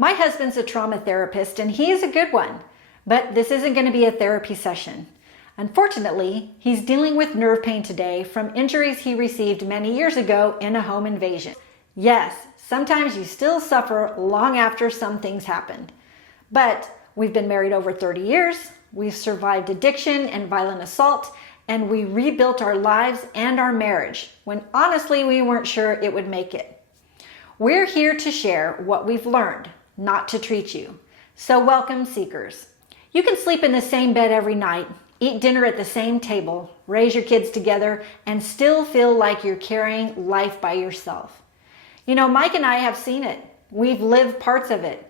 My husband's a trauma therapist and he is a good one, but this isn't going to be a therapy session. Unfortunately, he's dealing with nerve pain today from injuries he received many years ago in a home invasion. Yes, sometimes you still suffer long after some things happened. But we've been married over 30 years, we've survived addiction and violent assault, and we rebuilt our lives and our marriage when honestly we weren't sure it would make it. We're here to share what we've learned, not to treat you. So welcome, seekers. You can sleep in the same bed every night, eat dinner at the same table, raise your kids together, and still feel like you're carrying life by yourself. You know, Mike and I have seen it. We've lived parts of it.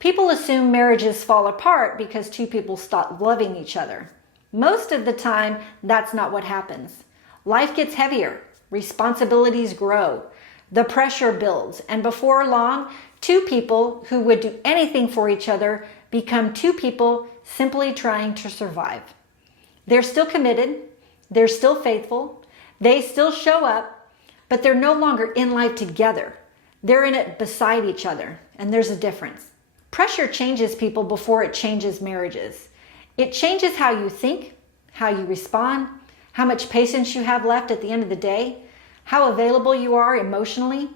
People assume marriages fall apart because two people stop loving each other. Most of the time, that's not what happens. Life gets heavier, responsibilities grow, the pressure builds, and before long, two people who would do anything for each other become two people simply trying to survive. They're still committed, they're still faithful, they still show up, but they're no longer in life together. They're in it beside each other, and there's a difference. Pressure changes people before it changes marriages. It changes how you think, how you respond, how much patience you have left at the end of the day, how available you are emotionally.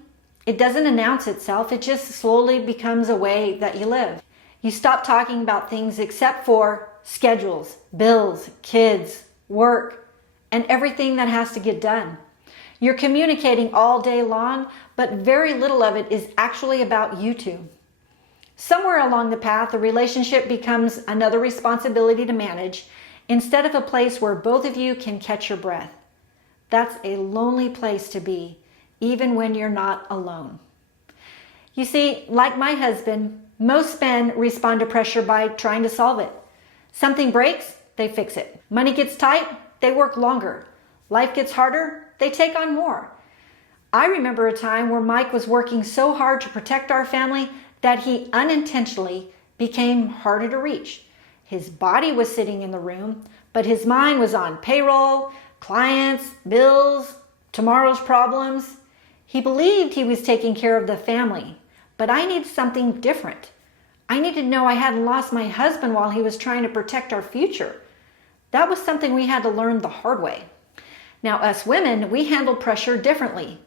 It doesn't announce itself, it just slowly becomes a way that you live. You stop talking about things except for schedules, bills, kids, work, and everything that has to get done. You're communicating all day long, but very little of it is actually about you two. Somewhere along the path, the relationship becomes another responsibility to manage instead of a place where both of you can catch your breath. That's a lonely place to be, even when you're not alone. You see, like my husband, most men respond to pressure by trying to solve it. Something breaks, they fix it. Money gets tight, they work longer. Life gets harder, they take on more. I remember a time where Mike was working so hard to protect our family that he unintentionally became harder to reach. His body was sitting in the room, but his mind was on payroll, clients, bills, tomorrow's problems. He believed he was taking care of the family, but I needed something different. I needed to know I hadn't lost my husband while he was trying to protect our future. That was something we had to learn the hard way. Now, us women, we handle pressure differently.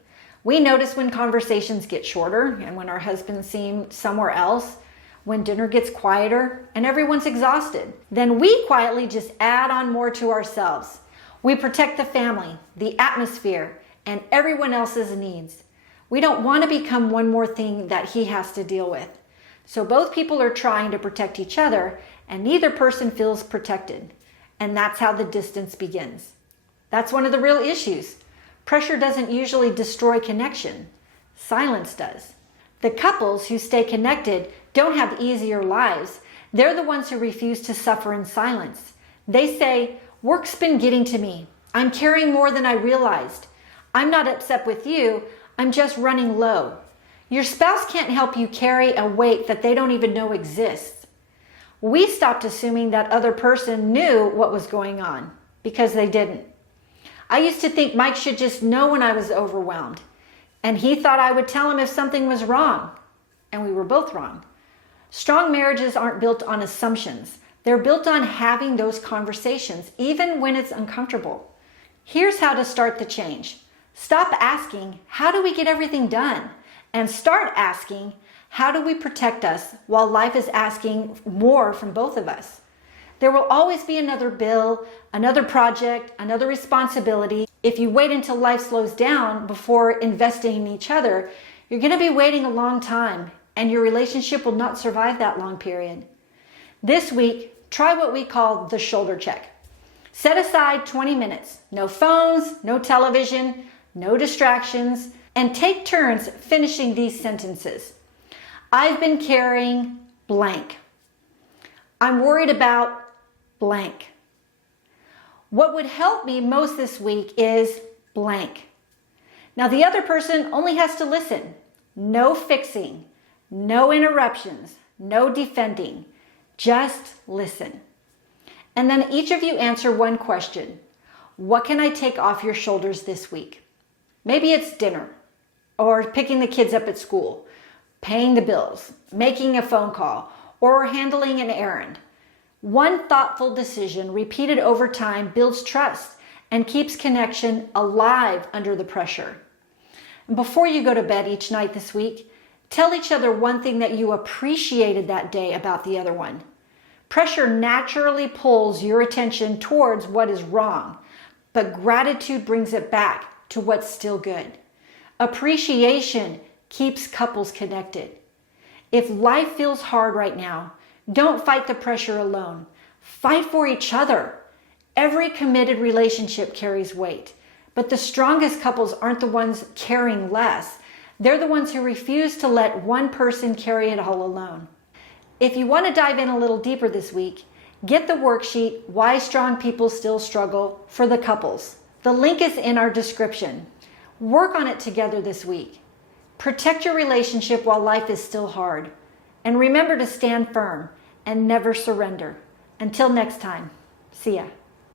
We notice when conversations get shorter and when our husbands seem somewhere else, when dinner gets quieter and everyone's exhausted. Then we quietly just add on more to ourselves. We protect the family, the atmosphere, and everyone else's needs. We don't want to become one more thing that he has to deal with. So both people are trying to protect each other and neither person feels protected. And that's how the distance begins. That's one of the real issues. Pressure doesn't usually destroy connection. Silence does. The couples who stay connected don't have easier lives. They're the ones who refuse to suffer in silence. They say, "Work's been getting to me. I'm carrying more than I realized. I'm not upset with you. I'm just running low." Your spouse can't help you carry a weight that they don't even know exists. We stopped assuming that other person knew what was going on because they didn't. I used to think Mike should just know when I was overwhelmed, and he thought I would tell him if something was wrong, and we were both wrong. Strong marriages aren't built on assumptions. They're built on having those conversations, even when it's uncomfortable. Here's how to start the change. Stop asking, "How do we get everything done?" and start asking, "How do we protect us while life is asking more from both of us?" There will always be another bill, another project, another responsibility. If you wait until life slows down before investing in each other, you're going to be waiting a long time, and your relationship will not survive that long period. This week, try what we call the shoulder check. Set aside 20 minutes. No phones, no television, no distractions, and take turns finishing these sentences. I've been carrying blank. I'm worried about blank. What would help me most this week is blank. Now the other person only has to listen. No fixing, no interruptions, no defending. Just listen. And then each of you answer one question. What can I take off your shoulders this week? Maybe it's dinner, or picking the kids up at school, paying the bills, making a phone call, or handling an errand. One thoughtful decision repeated over time builds trust and keeps connection alive under the pressure. And before you go to bed each night this week, tell each other one thing that you appreciated that day about the other one. Pressure naturally pulls your attention towards what is wrong, but gratitude brings it back to what's still good. Appreciation keeps couples connected. If life feels hard right now, don't fight the pressure alone. Fight for each other. Every committed relationship carries weight, but the strongest couples aren't the ones carrying less. They're the ones who refuse to let one person carry it all alone. If you want to dive in a little deeper this week, get the worksheet, Why Strong People Still Struggle, for the couples. The link is in our description. Work on it together this week. Protect your relationship while life is still hard. And remember to stand firm and never surrender. Until next time, see ya.